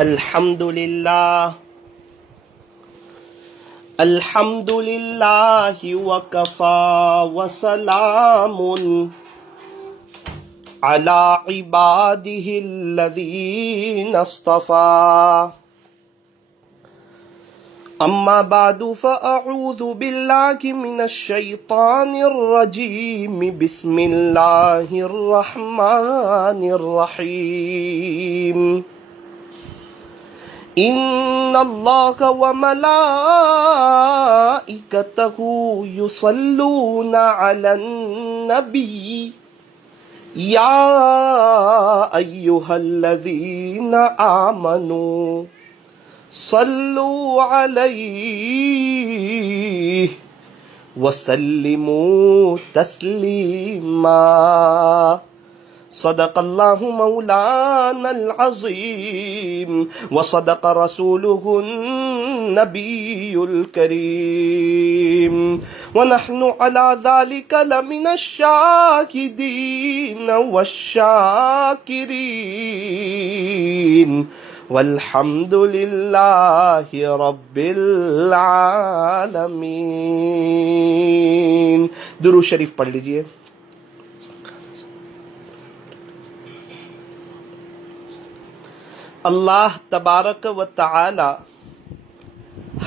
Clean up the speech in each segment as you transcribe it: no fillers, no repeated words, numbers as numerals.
الحمد للہ الحمد للہ وکفا وسلام علی عبادہ الذین اصطفى اما بعد فاعوذ باللہ من الشیطان الرجیم بسم اللہ الرحمن الرحیم ان اللہ وملائکتہ یصلون علی النبی یا ایہا الذین آمنوا صلوا علیہ وسلموا تسلیما صدق اللہ مولانا العظیم وصدق رسولہ النبی الکریم ونحن على ذلك لمن الشاہدین والشاکرین والحمد للہ رب العالمین۔ درود شریف پڑھ لیجئے۔ اللہ تبارک و تعالی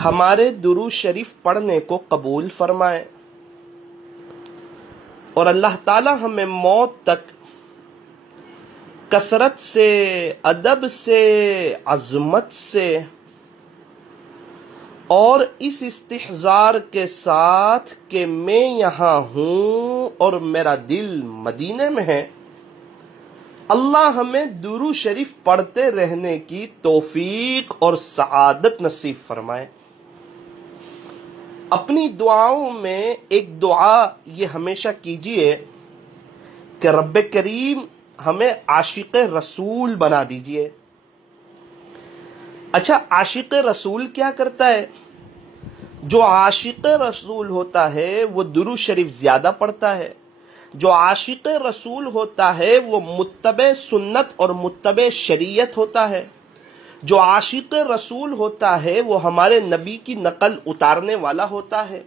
ہمارے درود شریف پڑھنے کو قبول فرمائے اور اللہ تعالی ہمیں موت تک کثرت سے، ادب سے، عظمت سے اور اس استحضار کے ساتھ کہ میں یہاں ہوں اور میرا دل مدینے میں ہے، اللہ ہمیں درود شریف پڑھتے رہنے کی توفیق اور سعادت نصیب فرمائے۔ اپنی دعاؤں میں ایک دعا یہ ہمیشہ کیجئے کہ رب کریم ہمیں عاشق رسول بنا دیجئے۔ اچھا، عاشق رسول کیا کرتا ہے؟ جو عاشق رسول ہوتا ہے وہ درود شریف زیادہ پڑھتا ہے۔ جو عاشق رسول ہوتا ہے وہ متبع سنت اور متبع شریعت ہوتا ہے۔ جو عاشق رسول ہوتا ہے وہ ہمارے نبی کی نقل اتارنے والا ہوتا ہے۔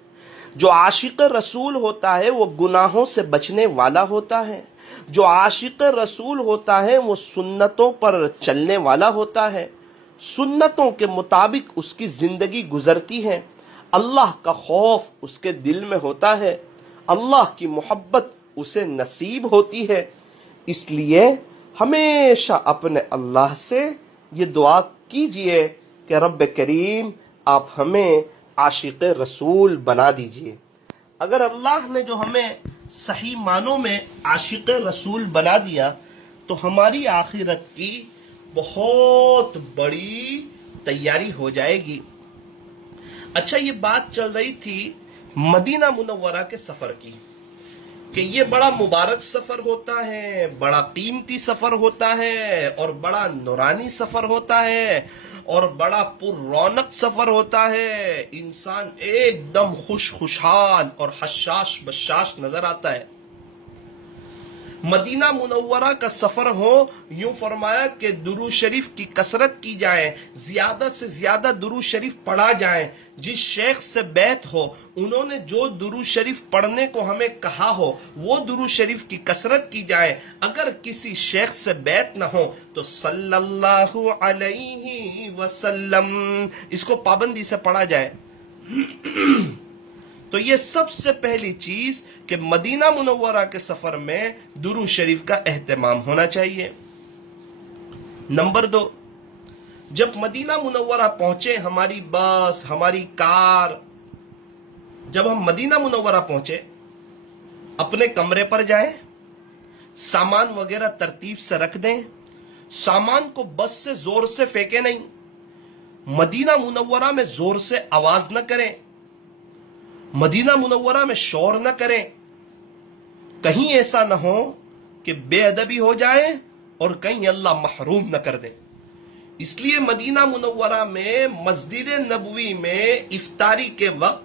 جو عاشق رسول ہوتا ہے وہ گناہوں سے بچنے والا ہوتا ہے۔ جو عاشق رسول ہوتا ہے وہ سنتوں پر چلنے والا ہوتا ہے۔ سنتوں کے مطابق اس کی زندگی گزرتی ہے۔ اللہ کا خوف اس کے دل میں ہوتا ہے۔ اللہ کی محبت اسے نصیب ہوتی ہے۔ اس لیے ہمیشہ اپنے اللہ سے یہ دعا کیجئے کہ رب کریم آپ ہمیں عاشق رسول بنا دیجئے۔ اگر اللہ نے جو ہمیں صحیح معنوں میں عاشق رسول بنا دیا تو ہماری آخرت کی بہت بڑی تیاری ہو جائے گی۔ اچھا، یہ بات چل رہی تھی مدینہ منورہ کے سفر کی کہ یہ بڑا مبارک سفر ہوتا ہے، بڑا قیمتی سفر ہوتا ہے اور بڑا نورانی سفر ہوتا ہے اور بڑا پر رونق سفر ہوتا ہے۔ انسان ایک دم خوشحال اور حشاش بشاش نظر آتا ہے۔ مدینہ منورہ کا سفر ہو، یوں فرمایا کہ درود شریف کی کثرت کی جائے، زیادہ سے زیادہ درود شریف پڑھا جائے۔ جس شیخ سے بیعت ہو، انہوں نے جو درود شریف پڑھنے کو ہمیں کہا ہو وہ درود شریف کی کثرت کی جائے۔ اگر کسی شیخ سے بیعت نہ ہو تو صلی اللہ علیہ وسلم اس کو پابندی سے پڑھا جائے۔ تو یہ سب سے پہلی چیز کہ مدینہ منورہ کے سفر میں درود شریف کا اہتمام ہونا چاہیے۔ نمبر 2، جب مدینہ منورہ پہنچے، ہماری بس، ہماری کار، جب ہم مدینہ منورہ پہنچے، اپنے کمرے پر جائیں، سامان وغیرہ ترتیب سے رکھ دیں۔ سامان کو بس سے زور سے پھینکے نہیں، مدینہ منورہ میں زور سے آواز نہ کریں، مدینہ منورہ میں شور نہ کریں، کہیں ایسا نہ ہو کہ بے ادبی ہو جائے اور کہیں اللہ محروم نہ کر دے۔ اس لیے مدینہ منورہ میں مسجد نبوی میں افطاری کے وقت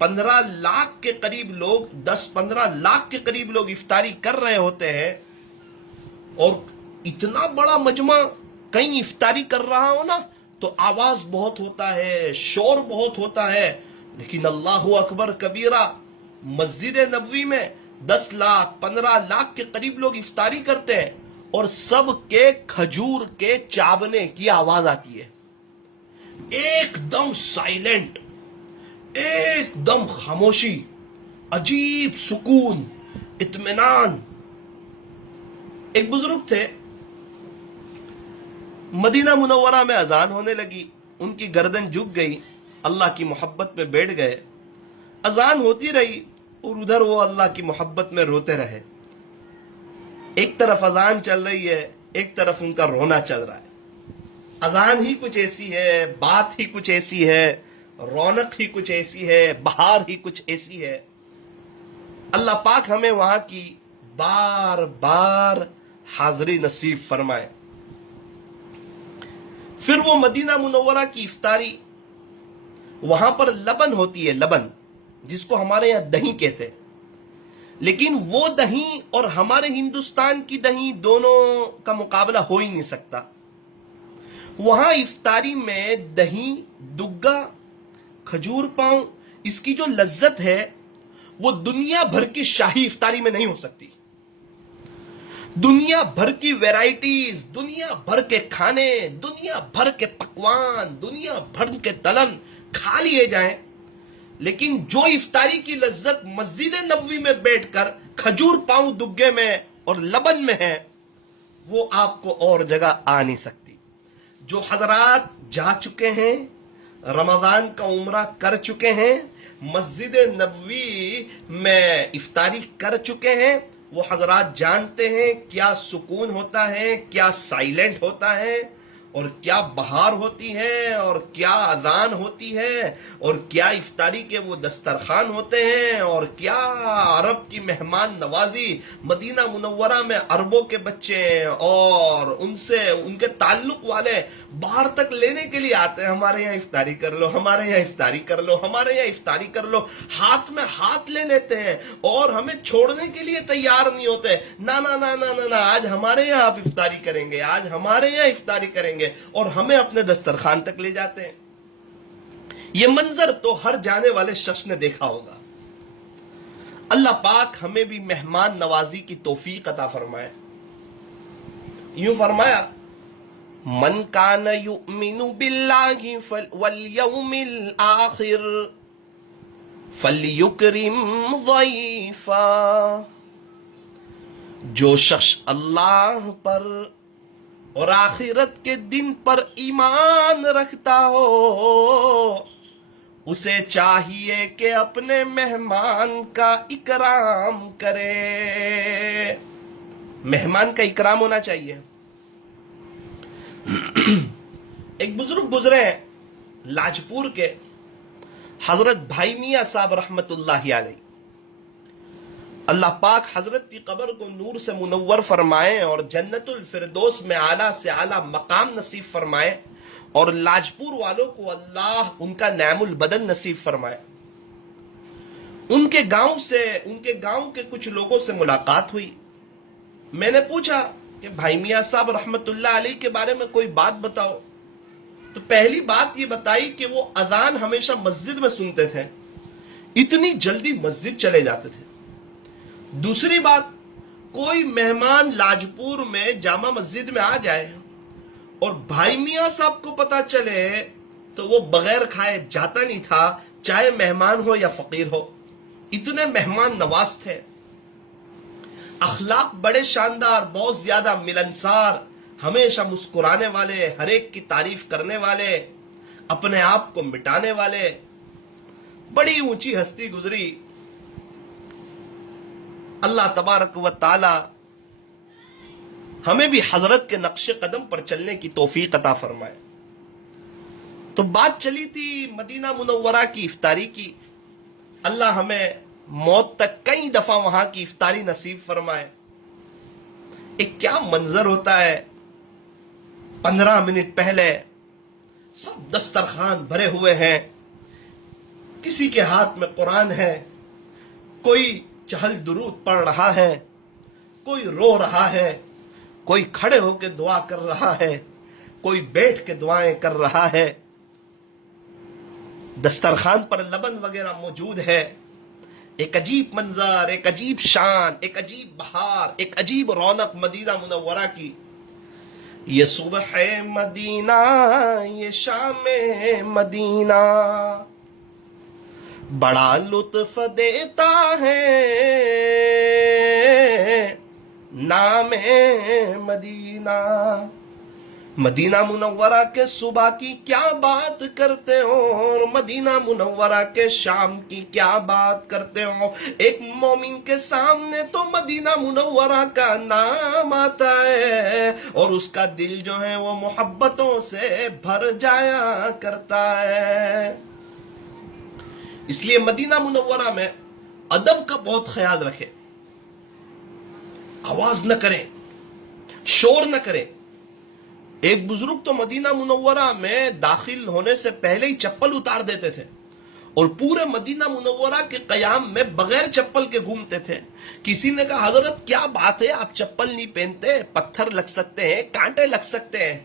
15 لاکھ کے قریب لوگ، 10-15 لاکھ کے قریب لوگ افطاری کر رہے ہوتے ہیں، اور اتنا بڑا مجمع کہیں افطاری کر رہا ہو نا تو آواز بہت ہوتا ہے, شور بہت ہوتا ہے, لیکن اللہ اکبر کبیرہ مسجد نبوی میں 10 لاکھ 15 لاکھ کے قریب لوگ افطاری کرتے ہیں اور سب کے کھجور کے چابنے کی آواز آتی ہے. ایک دم سائلنٹ, ایک دم خاموشی, عجیب سکون, اطمینان. ایک بزرگ تھے, مدینہ منورہ میں اذان ہونے لگی, ان کی گردن جھک گئی, اللہ کی محبت میں بیٹھ گئے. اذان ہوتی رہی اور ادھر وہ اللہ کی محبت میں روتے رہے. ایک طرف اذان چل رہی ہے, ایک طرف ان کا رونا چل رہا ہے. اذان ہی کچھ ایسی ہے, بات ہی کچھ ایسی ہے, رونق ہی کچھ ایسی ہے, بہار ہی کچھ ایسی ہے. اللہ پاک ہمیں وہاں کی بار بار حاضری نصیب فرمائے. پھر وہ مدینہ منورہ کی افطاری, وہاں پر لبن ہوتی ہے, لبن جس کو ہمارے یہاں دہی کہتے ہیں, لیکن وہ دہی اور ہمارے ہندوستان کی دہی دونوں کا مقابلہ ہو ہی نہیں سکتا. وہاں افطاری میں دہی, دگا, کھجور پاؤں, اس کی جو لذت ہے وہ دنیا بھر کی شاہی افطاری میں نہیں ہو سکتی. دنیا بھر کی ویرائٹیز, دنیا بھر کے کھانے, دنیا بھر کے پکوان, دنیا بھر کے تلن کھا لیے جائیں, لیکن جو افطاری کی لذت مسجد نبوی میں بیٹھ کر کھجور پاؤں دگے میں اور لبن میں ہے, وہ آپ کو اور جگہ آ نہیں سکتی. جو حضرات جا چکے ہیں, رمضان کا عمرہ کر چکے ہیں, مسجد نبوی میں افطاری کر چکے ہیں, وہ حضرات جانتے ہیں کیا سکون ہوتا ہے, کیا سائلنٹ ہوتا ہے, اور کیا بہار ہوتی ہے, اور کیا اذان ہوتی ہے, اور کیا افطاری کے وہ دسترخوان ہوتے ہیں, اور کیا عرب کی مہمان نوازی. مدینہ منورہ میں عربوں کے بچے اور ان سے ان کے تعلق والے باہر تک لینے کے لیے آتے ہیں, ہمارے یہاں افطاری کر لو, ہمارے یہاں افطاری کر لو, ہمارے یہاں افطاری کر لو. ہاتھ میں ہاتھ لے لیتے ہیں اور ہمیں چھوڑنے کے لیے تیار نہیں ہوتے. نا نا نا نا نا, آج ہمارے یہاں آپ افطاری کریں گے, آج ہمارے یہاں افطاری کریں گے, اور ہمیں اپنے دسترخوان تک لے جاتے ہیں. یہ منظر تو ہر جانے والے شخص نے دیکھا ہوگا. اللہ پاک ہمیں بھی مہمان نوازی کی توفیق عطا فرمائے. یوں فرمایا, من کان یؤمن باللہ والیوم الآخر فلیکرم ضیفا. جو شخص اللہ پر اور آخرت کے دن پر ایمان رکھتا ہو, اسے چاہیے کہ اپنے مہمان کا اکرام کرے. مہمان کا اکرام ہونا چاہیے. ایک بزرگ گزرے ہیں لاجپور کے, حضرت بھائی میاں صاحب رحمت اللہ علیہ. اللہ پاک حضرت کی قبر کو نور سے منور فرمائے اور جنت الفردوس میں اعلیٰ سے اعلیٰ مقام نصیب فرمائے, اور لاجپور والوں کو اللہ ان کا نعم البدن نصیب فرمائے. ان کے گاؤں کے کچھ لوگوں سے ملاقات ہوئی. میں نے پوچھا کہ بھائی میاں صاحب رحمت اللہ علیہ کے بارے میں کوئی بات بتاؤ. تو پہلی بات یہ بتائی کہ وہ اذان ہمیشہ مسجد میں سنتے تھے, اتنی جلدی مسجد چلے جاتے تھے. دوسری بات, کوئی مہمان لاجپور میں جامع مسجد میں آ جائے اور بھائی میاں صاحب کو پتا چلے تو وہ بغیر کھائے جاتا نہیں تھا, چاہے مہمان ہو یا فقیر ہو. اتنے مہمان نواز تھے. اخلاق بڑے شاندار, بہت زیادہ ملنسار, ہمیشہ مسکرانے والے, ہر ایک کی تعریف کرنے والے, اپنے آپ کو مٹانے والے. بڑی اونچی ہستی گزری. اللہ تبارک و تعالی ہمیں بھی حضرت کے نقش قدم پر چلنے کی توفیق عطا فرمائے. تو بات چلی تھی مدینہ منورہ کی افطاری کی. اللہ ہمیں موت تک کئی دفعہ وہاں کی افطاری نصیب فرمائے. ایک کیا منظر ہوتا ہے, 15 منٹ پہلے سب دسترخوان بھرے ہوئے ہیں, کسی کے ہاتھ میں قرآن ہے, کوئی چہل درود پڑھ رہا ہے, کوئی رو رہا ہے, کوئی کھڑے ہو کے دعا کر رہا ہے, کوئی بیٹھ کے دعائیں کر رہا ہے، دسترخوان پر لبن وغیرہ موجود ہے، ایک عجیب منظر، ایک عجیب شان، ایک عجیب بہار، ایک عجیب رونق مدینہ منورہ کی. یہ صبح مدینہ، یہ شام مدینہ، بڑا لطف دیتا ہے نام مدینہ. مدینہ منورہ کے صبح کی کیا بات کرتے ہو اور مدینہ منورہ کے شام کی کیا بات کرتے ہو. ایک مومن کے سامنے تو مدینہ منورہ کا نام آتا ہے اور اس کا دل جو ہے وہ محبتوں سے بھر جایا کرتا ہے. اس لیے مدینہ منورہ میں ادب کا بہت خیال رکھے، آواز نہ کریں، شور نہ کریں. ایک بزرگ تو مدینہ منورہ میں داخل ہونے سے پہلے ہی چپل اتار دیتے تھے اور پورے مدینہ منورہ کے قیام میں بغیر چپل کے گھومتے تھے. کسی نے کہا حضرت کیا بات ہے، آپ چپل نہیں پہنتے، پتھر لگ سکتے ہیں، کانٹے لگ سکتے ہیں.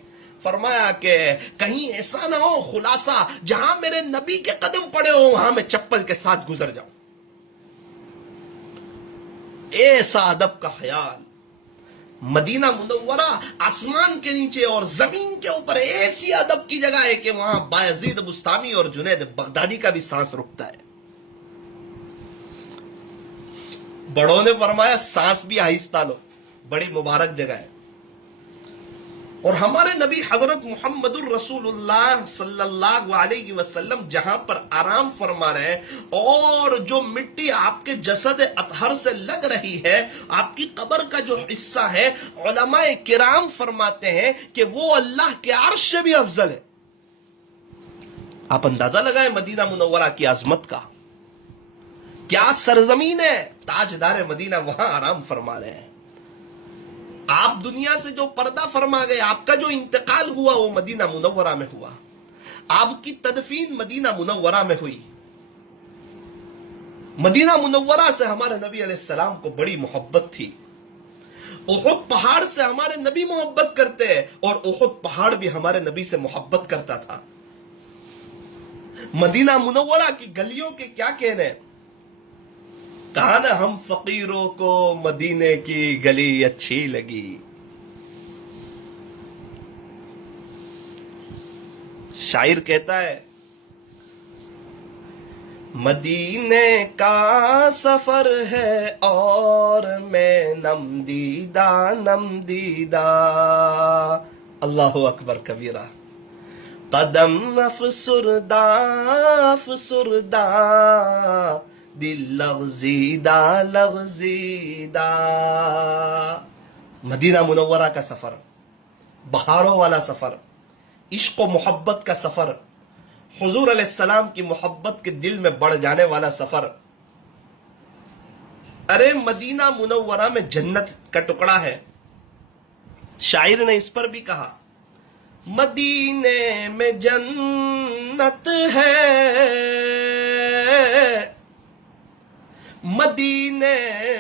فرمایا کہ کہیں ایسا نہ ہو خلاصہ جہاں میرے نبی کے قدم پڑے ہو وہاں میں چپل کے ساتھ گزر جاؤں. ایسا ادب کا خیال. مدینہ منورہ آسمان کے نیچے اور زمین کے اوپر ایسی ادب کی جگہ ہے کہ وہاں بایزید بستامی اور جنید بغدادی کا بھی سانس رکتا ہے. بڑوں نے فرمایا سانس بھی آہستہ لو، بڑی مبارک جگہ ہے. اور ہمارے نبی حضرت محمد الرسول اللہ صلی اللہ علیہ وسلم جہاں پر آرام فرما رہے ہیں اور جو مٹی آپ کے جسد اطہر سے لگ رہی ہے، آپ کی قبر کا جو حصہ ہے، علماء کرام فرماتے ہیں کہ وہ اللہ کے عرش سے بھی افضل ہے. آپ اندازہ لگائیں مدینہ منورہ کی عظمت کا. کیا سرزمین ہے، تاجدار مدینہ وہاں آرام فرما رہے ہیں. آپ دنیا سے جو پردہ فرما گئے، آپ کا جو انتقال ہوا وہ مدینہ منورہ میں ہوا. آپ کی تدفین مدینہ منورہ میں ہوئی. مدینہ منورہ سے ہمارے نبی علیہ السلام کو بڑی محبت تھی. احد پہاڑ سے ہمارے نبی محبت کرتے اور احد پہاڑ بھی ہمارے نبی سے محبت کرتا تھا. مدینہ منورہ کی گلیوں کے کیا کہنے، کہا نا ہم فقیروں کو مدینے کی گلی اچھی لگی. شاعر کہتا ہے مدینے کا سفر ہے اور میں نم دیدہ نم دیدہ. اللہ اکبر کبیرہ. قدم افسردہ افسردہ دل لغزیدہ لغزیدہ. مدینہ منورہ کا سفر، بہاروں والا سفر، عشق و محبت کا سفر، حضور علیہ السلام کی محبت کے دل میں بڑھ جانے والا سفر. ارے مدینہ منورہ میں جنت کا ٹکڑا ہے. شاعر نے اس پر بھی کہا مدینے میں جنت ہے، مدینے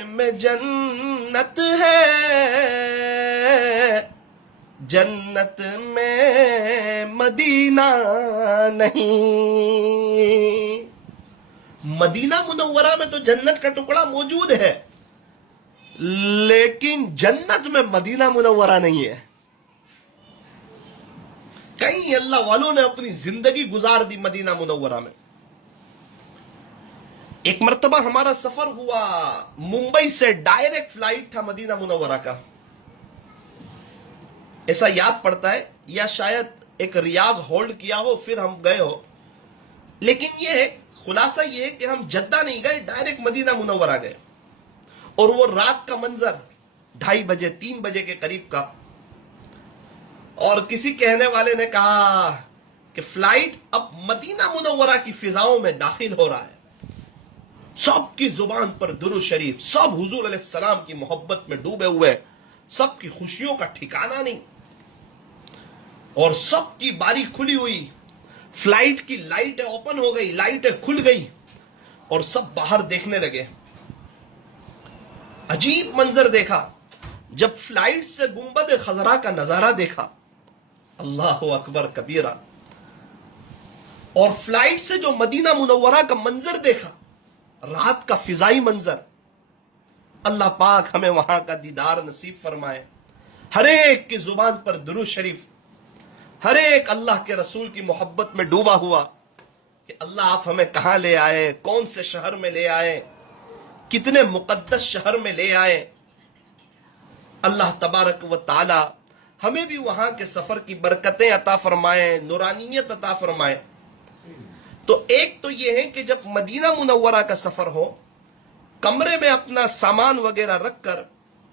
میں جنت ہے، جنت میں مدینہ نہیں. مدینہ منورہ میں تو جنت کا ٹکڑا موجود ہے لیکن جنت میں مدینہ منورہ نہیں ہے. کئی اللہ والوں نے اپنی زندگی گزار دی مدینہ منورہ میں. ایک مرتبہ ہمارا سفر ہوا، ممبئی سے ڈائریکٹ فلائٹ تھا مدینہ منورہ کا. ایسا یاد پڑتا ہے یا شاید ایک ریاض ہولڈ کیا ہو پھر ہم گئے ہو، لیکن یہ ہے خلاصہ یہ ہے کہ ہم جدہ نہیں گئے، ڈائریکٹ مدینہ منورہ گئے. اور وہ رات کا منظر 2:30 بجے 3 بجے کے قریب کا. اور کسی کہنے والے نے کہا کہ فلائٹ اب مدینہ منورہ کی فضاؤں میں داخل ہو رہا ہے. سب کی زبان پر درود شریف، سب حضور علیہ السلام کی محبت میں ڈوبے ہوئے، سب کی خوشیوں کا ٹھکانہ نہیں. اور سب کی باری کھلی ہوئی، فلائٹ کی لائٹیں اوپن ہو گئی، لائٹیں کھل گئی اور سب باہر دیکھنے لگے. عجیب منظر دیکھا جب فلائٹ سے گنبد خضرا کا نظارہ دیکھا. اللہ اکبر کبیرہ. اور فلائٹ سے جو مدینہ منورہ کا منظر دیکھا، رات کا فضائی منظر، اللہ پاک ہمیں وہاں کا دیدار نصیب فرمائے. ہر ایک کی زبان پر درود شریف، ہر ایک اللہ کے رسول کی محبت میں ڈوبا ہوا کہ اللہ آپ ہمیں کہاں لے آئے، کون سے شہر میں لے آئے، کتنے مقدس شہر میں لے آئے. اللہ تبارک و تعالی ہمیں بھی وہاں کے سفر کی برکتیں عطا فرمائے، نورانیت عطا فرمائے. تو ایک تو یہ ہے کہ جب مدینہ منورہ کا سفر ہو، کمرے میں اپنا سامان وغیرہ رکھ کر،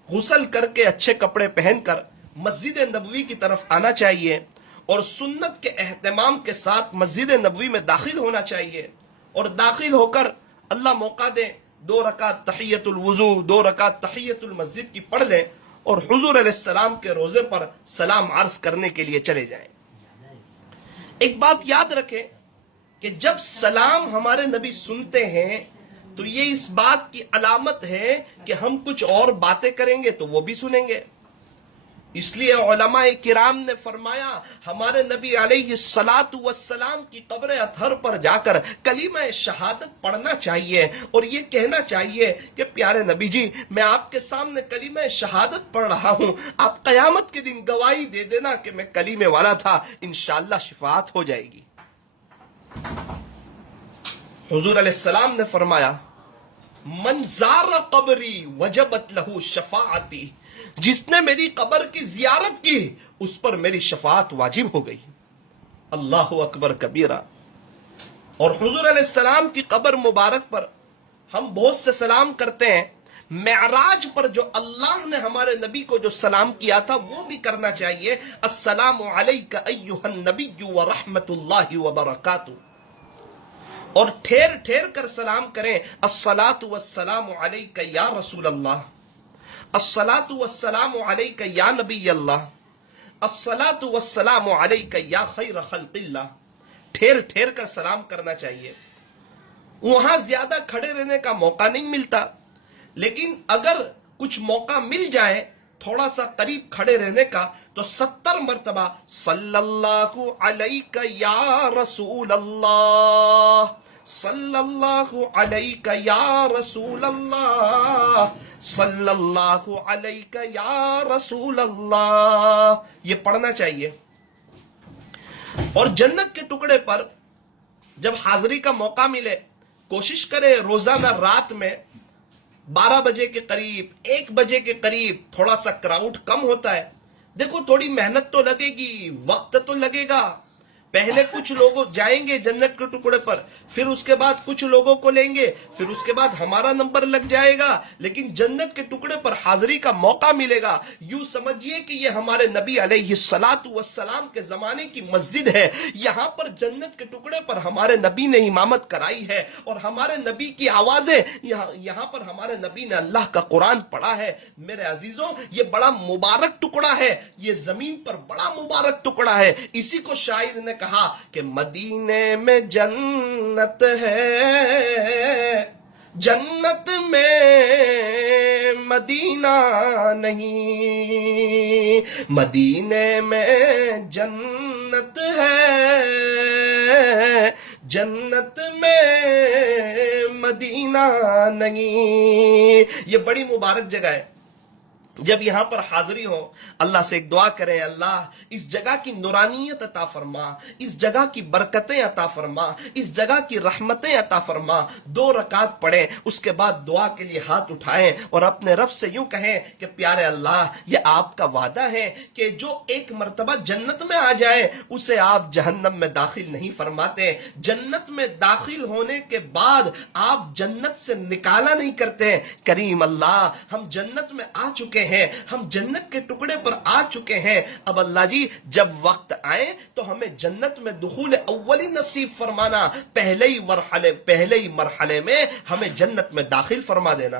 غسل کر کے اچھے کپڑے پہن کر مسجد نبوی کی طرف آنا چاہیے، اور سنت کے اہتمام کے ساتھ مسجد نبوی میں داخل ہونا چاہیے. اور داخل ہو کر اللہ موقع دے 2 رکعت تحیت الوضو، 2 رکعت تحیت المسجد کی پڑھ لیں اور حضور علیہ السلام کے روضے پر سلام عرض کرنے کے لیے چلے جائیں. ایک بات یاد رکھیں کہ جب سلام ہمارے نبی سنتے ہیں تو یہ اس بات کی علامت ہے کہ ہم کچھ اور باتیں کریں گے تو وہ بھی سنیں گے. اس لیے علماء کرام نے فرمایا ہمارے نبی علیہ الصلاۃ والسلام کی قبر اطہر پر جا کر کلمہ شہادت پڑھنا چاہیے اور یہ کہنا چاہیے کہ پیارے نبی جی، میں آپ کے سامنے کلمہ شہادت پڑھ رہا ہوں، آپ قیامت کے دن گواہی دے دینا کہ میں کلمے والا تھا، انشاءاللہ شفاعت ہو جائے گی. حضور علیہ السلام نے فرمایا من زار قبری وجبت لہو شفاعتی، جس نے میری قبر کی زیارت کی اس پر میری شفاعت واجب ہو گئی. اللہ اکبر کبیرہ. اور حضور علیہ السلام کی قبر مبارک پر ہم بہت سے سلام کرتے ہیں. معراج پر جو اللہ نے ہمارے نبی کو جو سلام کیا تھا وہ بھی کرنا چاہیے. السلام علیک ایھا النبی ورحمۃ اللہ وبرکاتہ. اور ٹھیر ٹھیر کر سلام کریں. الصلاۃ والسلام علیک یا رسول اللہ، الصلاۃ والسلام علیک یا نبی اللہ، الصلاۃ والسلام علیک یا خیر خلق اللہ. ٹھیر ٹھیر کر سلام کرنا چاہیے. وہاں زیادہ کھڑے رہنے کا موقع نہیں ملتا، لیکن اگر کچھ موقع مل جائے تھوڑا سا قریب کھڑے رہنے کا تو 70 مرتبہ صلی اللہ علیہ یا رسول اللہ، صلی اللہ علیہ یا رسول اللہ، صلی اللہ علیہ یا رسول اللہ، یہ پڑھنا چاہیے. اور جنت کے ٹکڑے پر جب حاضری کا موقع ملے کوشش کرے روزانہ رات میں 12 بجے کے قریب، 1 بجے کے قریب، تھوڑا سا کراؤڈ کم ہوتا ہے. دیکھو تھوڑی محنت تو لگے گی، وقت تو لگے گا. پہلے کچھ لوگ جائیں گے جنت کے ٹکڑے پر، پھر اس کے بعد کچھ لوگوں کو لیں گے، پھر اس کے بعد ہمارا نمبر لگ جائے گا. لیکن جنت کے ٹکڑے پر حاضری کا موقع ملے گا. یوں سمجھیے کہ یہ ہمارے نبی علیہ الصلاۃ والسلام کے زمانے کی مسجد ہے. یہاں پر جنت کے ٹکڑے پر ہمارے نبی نے امامت کرائی ہے اور ہمارے نبی کی آوازیں یہاں پر ہمارے نبی نے اللہ کا قرآن پڑھا ہے. میرے عزیزوں، یہ بڑا مبارک ٹکڑا ہے، یہ زمین پر بڑا مبارک ٹکڑا ہے. اسی کو شاعر نے کہا کہ مدینے میں جنت ہے، جنت میں مدینہ نہیں، مدینے میں جنت ہے، جنت میں مدینہ نہیں. یہ بڑی مبارک جگہ ہے. جب یہاں پر حاضری ہو اللہ سے ایک دعا کریں، اللہ اس جگہ کی نورانیت عطا فرما، اس جگہ کی برکتیں عطا فرما، اس جگہ کی رحمتیں عطا فرما. 2 رکعت پڑھیں، اس کے بعد دعا کے لیے ہاتھ اٹھائیں اور اپنے رب سے یوں کہیں کہ پیارے اللہ، یہ آپ کا وعدہ ہے کہ جو ایک مرتبہ جنت میں آ جائے اسے آپ جہنم میں داخل نہیں فرماتے. جنت میں داخل ہونے کے بعد آپ جنت سے نکالا نہیں کرتے. کریم اللہ، ہم جنت میں آ چکے ہیں، ہم جنت کے ٹکڑے پر آ چکے ہیں. اب اللہ جی جب وقت آئے تو ہمیں جنت میں دخول اولی نصیب فرمانا. پہلے ہی مرحلے میں ہمیں جنت میں داخل فرما دینا.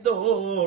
2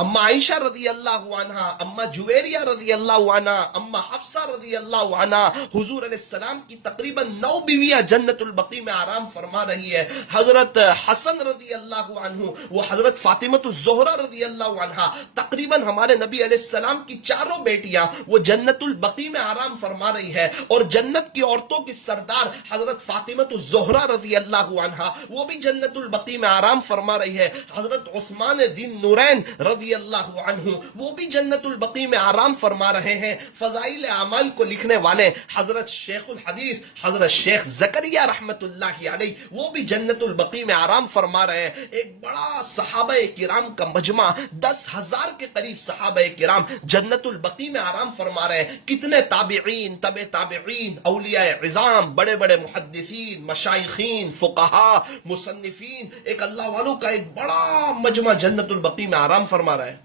اما عائشہ رضی اللہ عنہا، اما جویریہ رضی اللہ عنہا، اما حفصہ رضی اللہ عنہا، حضور علیہ السلام کی تقریباً 9 بیویاں جنت البقیع میں آرام فرما رہی ہے. حضرت حسن رضی اللہ عنہ، وہ حضرت فاطمۃ الزہرا رضی اللہ عنہا، تقریباً ہمارے نبی علیہ السلام کی چاروں بیٹیاں وہ جنت البقیع میں آرام فرما رہی ہے. اور جنت کی عورتوں کی سردار حضرت فاطمۃ الزہرا رضی اللہ عنہا، وہ بھی جنت البقیع میں آرام فرما رہی ہے. حضرت عثمان ذی النورین رضی اللہ عنہ، وہ بھی جنت البقیع میں آرام فرما رہے ہیں. فضائل اعمال کو لکھنے والے حضرت شیخ الحدیث حضرت شیخ زکریا رحمت اللہ علیہ، وہ بھی جنت البقیع میں آرام فرما رہے ہیں. ایک بڑا صحابہ کرام کا مجمع، 10,000 کے قریب صحابہ کرام جنت البقیع میں آرام فرما رہے ہیں. کتنے تابعین، تبع تابعین، اولیاء عظام، بڑے بڑے محدثین، مشائخین، فقہاء، مصنفین، ایک اللہ والوں کا ایک بڑا مجمع جنت البقیع میں آرام فرما رہا ہے.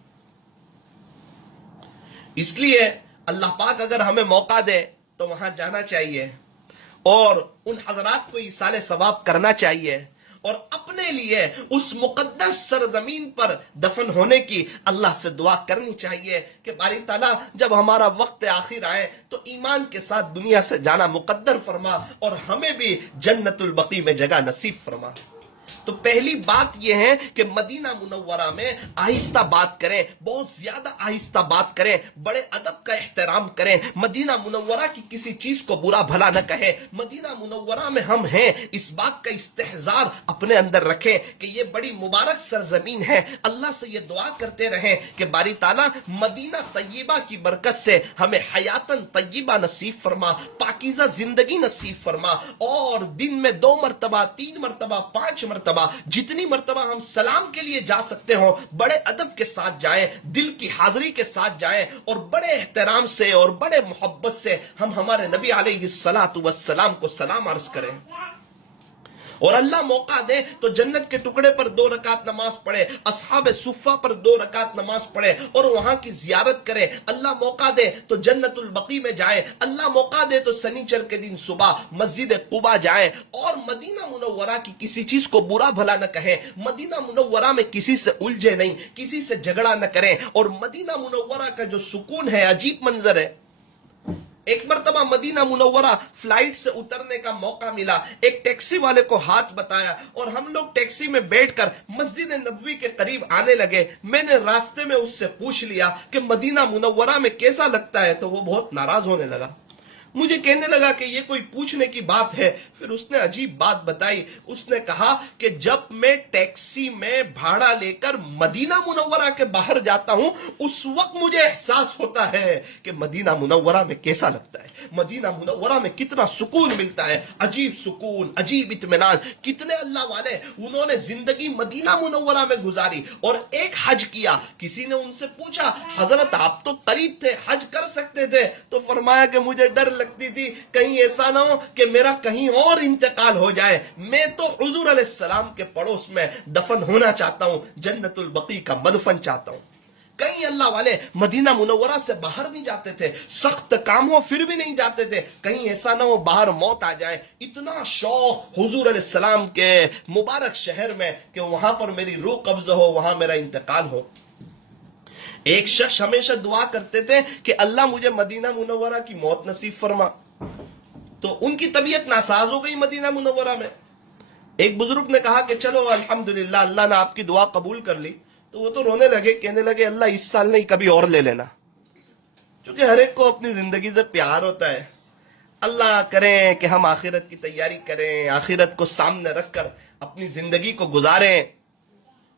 اس لیے اللہ پاک اگر ہمیں موقع دے تو وہاں جانا چاہیے اور ان حضرات کو ایصال ثواب کرنا چاہیے، اور اپنے لیے اس مقدس سرزمین پر دفن ہونے کی اللہ سے دعا کرنی چاہیے کہ باری تعالیٰ جب ہمارا وقت آخر آئے تو ایمان کے ساتھ دنیا سے جانا مقدر فرما اور ہمیں بھی جنت البقیع میں جگہ نصیب فرما. تو پہلی بات یہ ہے کہ مدینہ منورہ میں آہستہ بات کریں، بہت زیادہ آہستہ بات کریں، بڑے ادب کا احترام کریں. مدینہ منورہ کی کسی چیز کو برا بھلا نہ کہیں. مدینہ منورہ میں ہم ہیں، اس بات کا استحضار اپنے اندر رکھیں کہ یہ بڑی مبارک سرزمین ہے. اللہ سے یہ دعا کرتے رہیں کہ باری تعالیٰ مدینہ طیبہ کی برکت سے ہمیں حیاتاً طیبہ نصیب فرما، پاکیزہ زندگی نصیب فرما، اور دن میں 2 مرتبہ، 3 مرتبہ، 5 مرتبہ، جتنی مرتبہ ہم سلام کے لیے جا سکتے ہوں بڑے ادب کے ساتھ جائیں، دل کی حاضری کے ساتھ جائیں، اور بڑے احترام سے اور بڑے محبت سے ہم ہمارے نبی علیہ الصلاۃ والسلام کو سلام عرض کریں. اور اللہ موقع دے تو جنت کے ٹکڑے پر 2 رکعت نماز پڑھے، اصحاب صفہ پر 2 رکعت نماز پڑھے اور وہاں کی زیارت کرے. اللہ موقع دے تو جنت البقیع میں جائیں. اللہ موقع دے تو سنیچر کے دن صبح مسجد قباء جائیں اور مدینہ منورہ کی کسی چیز کو برا بھلا نہ کہیں. مدینہ منورہ میں کسی سے الجھے نہیں، کسی سے جھگڑا نہ کریں. اور مدینہ منورہ کا جو سکون ہے، عجیب منظر ہے. ایک مرتبہ مدینہ منورہ فلائٹ سے اترنے کا موقع ملا. ایک ٹیکسی والے کو ہاتھ بتایا اور ہم لوگ ٹیکسی میں بیٹھ کر مسجد نبوی کے قریب آنے لگے. میں نے راستے میں اس سے پوچھ لیا کہ مدینہ منورہ میں کیسا لگتا ہے، تو وہ بہت ناراض ہونے لگا. مجھے کہنے لگا کہ یہ کوئی پوچھنے کی بات ہے. پھر اس نے عجیب بات بتائی. اس نے کہا کہ جب میں ٹیکسی میں بھاڑا لے کر مدینہ منورہ کے باہر جاتا ہوں اس وقت مجھے احساس ہوتا ہے کہ مدینہ منورہ میں کیسا لگتا ہے، مدینہ منورہ میں کتنا سکون ملتا ہے. عجیب سکون، عجیب اطمینان. کتنے اللہ والے انہوں نے زندگی مدینہ منورہ میں گزاری اور ایک حج کیا. کسی نے ان سے پوچھا حضرت آپ تو قریب تھے، حج کر سکتے تھے؟ تو فرمایا کہ مجھے ڈر لگتی تھی کہیں ایسا نہ ہو کہ میرا کہیں اور انتقال ہو جائے. میں تو حضور علیہ السلام کے پڑوس میں دفن ہونا چاہتا ہوں، جنت البقیع کا مدفن چاہتا ہوں. کئی اللہ والے مدینہ منورہ سے باہر نہیں جاتے تھے، سخت کام ہو پھر بھی نہیں جاتے تھے، کہیں ایسا نہ ہو باہر موت آ جائے. اتنا شوق حضور علیہ السلام کے مبارک شہر میں کہ وہاں پر میری روح قبض ہو، وہاں میرا انتقال ہو. ایک شخص ہمیشہ دعا کرتے تھے کہ اللہ مجھے مدینہ منورہ کی موت نصیب فرما. تو ان کی طبیعت ناساز ہو گئی مدینہ منورہ میں. ایک بزرگ نے کہا کہ چلو الحمدللہ اللہ نے آپ کی دعا قبول کر لی. تو وہ تو رونے لگے، کہنے لگے اللہ اس سال نہیں کبھی اور لے لینا. کیونکہ ہر ایک کو اپنی زندگی سے پیار ہوتا ہے. اللہ کریں کہ ہم آخرت کی تیاری کریں، آخرت کو سامنے رکھ کر اپنی زندگی کو گزاریں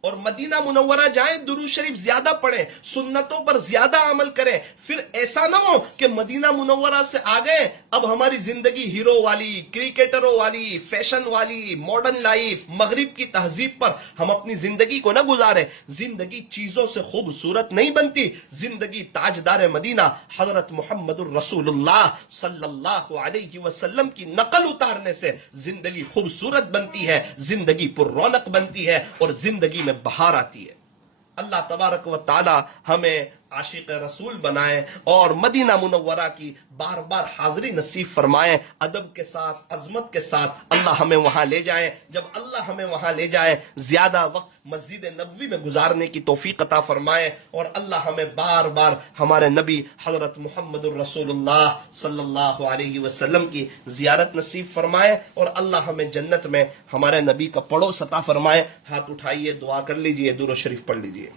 اور مدینہ منورہ جائیں، درود شریف زیادہ پڑھیں، سنتوں پر زیادہ عمل کریں. پھر ایسا نہ ہو کہ مدینہ منورہ سے آ گئے اب ہماری زندگی ہیرو والی، کرکٹروں والی، فیشن والی، ماڈرن لائف، مغرب کی تہذیب پر ہم اپنی زندگی کو نہ گزاریں. زندگی چیزوں سے خوبصورت نہیں بنتی. زندگی تاجدار مدینہ حضرت محمد الرسول اللہ صلی اللہ علیہ وسلم کی نقل اتارنے سے زندگی خوبصورت بنتی ہے، زندگی پر رونق بنتی ہے اور زندگی میں بہار آتی ہے. اللہ تبارک و تعالی ہمیں عاشق رسول بنائیں اور مدینہ منورہ کی بار بار حاضری نصیب فرمائیں. ادب کے ساتھ، عظمت کے ساتھ اللہ ہمیں وہاں لے جائیں. جب اللہ ہمیں وہاں لے جائے زیادہ وقت مسجد نبوی میں گزارنے کی توفیق عطا فرمائے اور اللہ ہمیں بار بار ہمارے نبی حضرت محمد الرسول اللہ صلی اللہ علیہ وسلم کی زیارت نصیب فرمائے اور اللہ ہمیں جنت میں ہمارے نبی کا پڑوس عطا فرمائے. ہاتھ اٹھائیے، دعا کر لیجئے، درود شریف پڑھ لیجئے.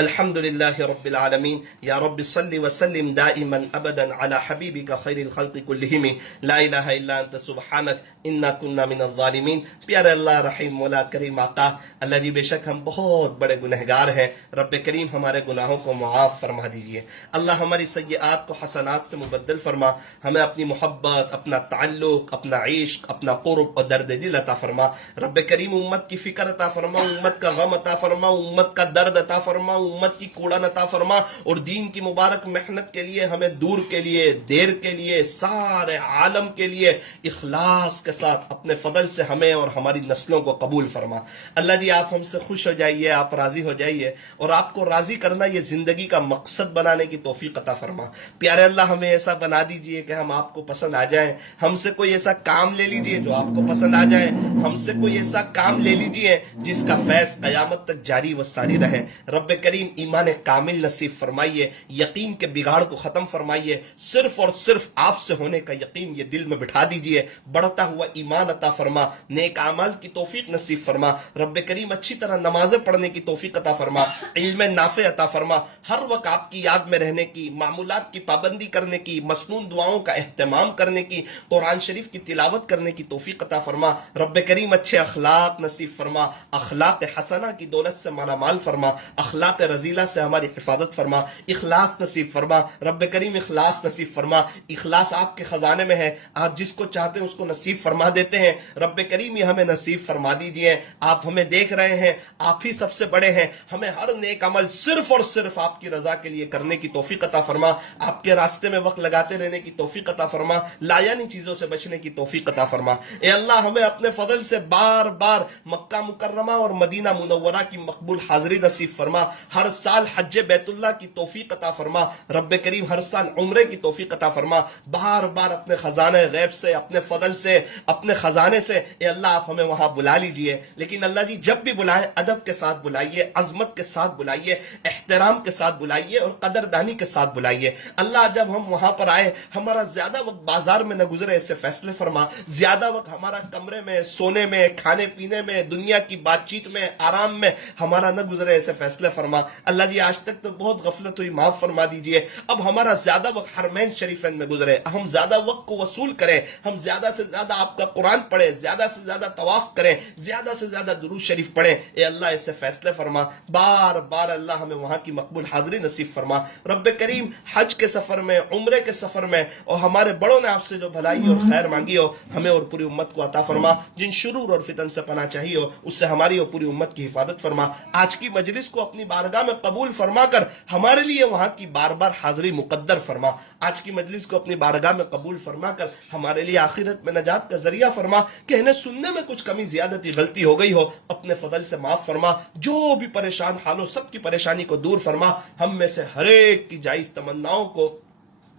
الحمد لله رب العالمين يا رب صل وسلم دائما ابدا على حبيبك خير الخلق كلهم لا اله الا انت سبحانك انا كنا من الظالمين. پیارے اللہ رحیم مولا کریم آقا، اللہ جی بے شک ہم بہت بڑے گنہگار ہیں. رب کریم ہمارے گناہوں کو معاف فرما دیجئے. اللہ ہماری سیئات کو حسنات سے مبدل فرما. ہمیں اپنی محبت، اپنا تعلق، اپنا عشق، اپنا قرب اور درد دل عطا فرما. رب کریم امت کی فکر عطا فرما، امت کا غم عطا فرما، امت کا درد عطا فرما، امت کی کوڑن عطا فرما اور دین کی مبارک محنت کے لیے ہمیں دور کے لیے، دیر کے لیے، سارے عالم کے لیے اخلاص کے ساتھ اپنے فضل سے ہمیں اور ہماری نسلوں کو قبول فرما. اللہ جی آپ ہم سے خوش ہو جائیے، آپ راضی ہو جائیے اور آپ کو راضی کرنا یہ زندگی کا مقصد بنانے کی توفیق عطا فرما. پیارے اللہ ہمیں ایسا بنا دیجئے کہ ہم آپ کو پسند آ جائیں. ہم سے کوئی ایسا کام لے لیجئے جو آپ کو پسند آ جائے. ہم سے کوئی ایسا کام لے لیجئے جس کا فیض قیامت تک جاری و ساری رہے. رب کریم ایمان کامل نصیب فرمائیے، یقین کے بگاڑ کو ختم فرمائیے. صرف اور صرف آپ سے ہونے کا یقین یہ دل میں بٹھا دیجئے. بڑھتا ہوا ایمان عطا فرما، نیک اعمال کی توفیق نصیب فرما. رب کریم اچھی طرح نمازیں پڑھنے کی توفیق عطا فرما، علم نافع عطا فرما. ہر وقت آپ کی یاد میں رہنے کی، معمولات کی پابندی کرنے کی، مسنون دعاؤں کا اہتمام کرنے کی، قرآن شریف کی تلاوت کرنے کی توفیق عطا فرما. رب کریم اچھے اخلاق نصیب فرما، اخلاق حسنہ کی دولت سے مالا مال فرما، اخلاق رذیلہ سے ہماری حفاظت فرما، اخلاص نصیب فرما. رب کریم اخلاص نصیب فرما. اخلاص آپ کے خزانے میں ہے، آپ جس کو چاہتے ہیں اس کو نصیب فرما دیتے ہیں. رب کریم یہ ہمیں نصیب فرما دیجئے. آپ ہمیں دیکھ رہے ہیں، آپ ہی سب سے بڑے ہیں. ہمیں ہر نیک عمل صرف اور صرف آپ کی رضا کے لیے کرنے کی توفیق عطا فرما. آپ کے راستے میں وقت لگاتے رہنے کی توفیق عطا فرما. لایانی چیزوں سے بچنے کی توفیق عطا فرما. اے اللہ ہمیں اپنے فضل سے بار بار مکہ مکرمہ اور مدینہ منورہ کی مقبول حاضری نصیب فرما. ہر سال حج بیت اللہ کی توفیق عطا فرما. رب کریم ہر سال عمرے کی توفیق عطا فرما. بار بار اپنے خزانے غیب سے، اپنے فضل سے، اپنے خزانے سے اے اللہ آپ ہمیں وہاں بلا لیجئے. لیکن اللہ جی جب بھی بلائیں ادب کے ساتھ بلائیے، عظمت کے ساتھ بلائیے، احترام کے ساتھ بلائیے اور قدردانی کے ساتھ بلائیے. اللہ جب ہم وہاں پر آئے ہمارا زیادہ وقت بازار میں نہ گزرے، اس سے فیصلے فرما. زیادہ وقت ہمارا کمرے میں، سونے میں، کھانے پینے میں، دنیا کی بات چیت میں، آرام میں ہمارا نہ گزرے، ایسے فیصلے فرما. اللہ جی آج تک تو بہت غفلت ہوئی، معاف فرما دیجئے. اب ہمارا زیادہ وقت حرمین شریفین میں گزرے، ہم زیادہ وقت کو وصول کریں، ہم زیادہ سے زیادہ آپ کا قرآن پڑھیں، زیادہ سے زیادہ طواف کریں، زیادہ سے زیادہ درود شریف پڑھیں. اے اللہ اس سے فیصلے فرما. بار بار اللہ ہمیں وہاں کی مقبول حاضری نصیب فرما. رب کریم حج کے سفر میں، عمرے کے سفر میں اور ہمارے بڑوں نے آپ سے جو بھلائی اور خیر مانگی ہو ہمیں اور پوری امت کو عطا فرما. جن شرور اور فتن سے پناہ چاہیے ہو اس سے ہماری اور پوری امت کی حفاظت فرما. آج کی مجلس کو اپنی بارگاہ میں قبول فرما کر ہمارے لیے وہاں کی بار بار حاضری مقدر فرما. آج کی مجلس کو اپنی بارگاہ میں قبول فرما کر ہمارے لیے آخرت میں نجات کا ذریعہ فرما. کہنے سننے میں کچھ کمی زیادتی غلطی ہو گئی ہو اپنے فضل سے معاف فرما. جو بھی پریشان حال ہو سب کی پریشانی کو دور فرما. ہم میں سے ہر ایک کی جائز تمناؤں کو،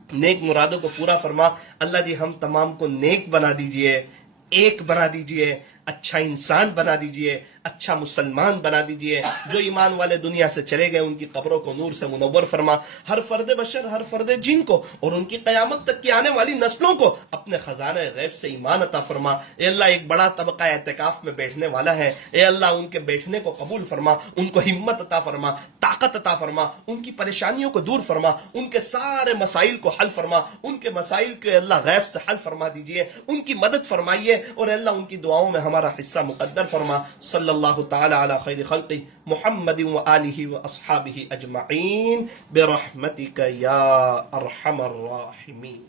نیک مرادوں کو پورا فرما. اللہ جی ہم تمام کو نیک بنا دیجئے، ایک بنا دیجئے، اچھا انسان بنا دیجئے، اچھا مسلمان بنا دیجئے. جو ایمان والے دنیا سے چلے گئے ان کی قبروں کو نور سے منور فرما. ہر فرد بشر، ہر فرد جن کو اور ان کی قیامت تک کی آنے والی نسلوں کو اپنے خزانہ غیب سے ایمان عطا فرما. اے اللہ ایک بڑا طبقہ اعتکاف میں بیٹھنے والا ہے، اے اللہ ان کے بیٹھنے کو قبول فرما. ان کو ہمت عطا فرما، طاقت عطا فرما. ان کی پریشانیوں کو دور فرما، ان کے سارے مسائل کو حل فرما. ان کے مسائل کے اللہ غیب سے حل فرما دیجئے. ان کی مدد فرمائیے اور اللہ ان کی دعاؤں میں ہمارا حصہ مقدر فرما. صلی اللہ تعالی علی خیر خلقہ محمد و آلہ و اصحابہ اجمعین برحمتک یا ارحم الراحمین.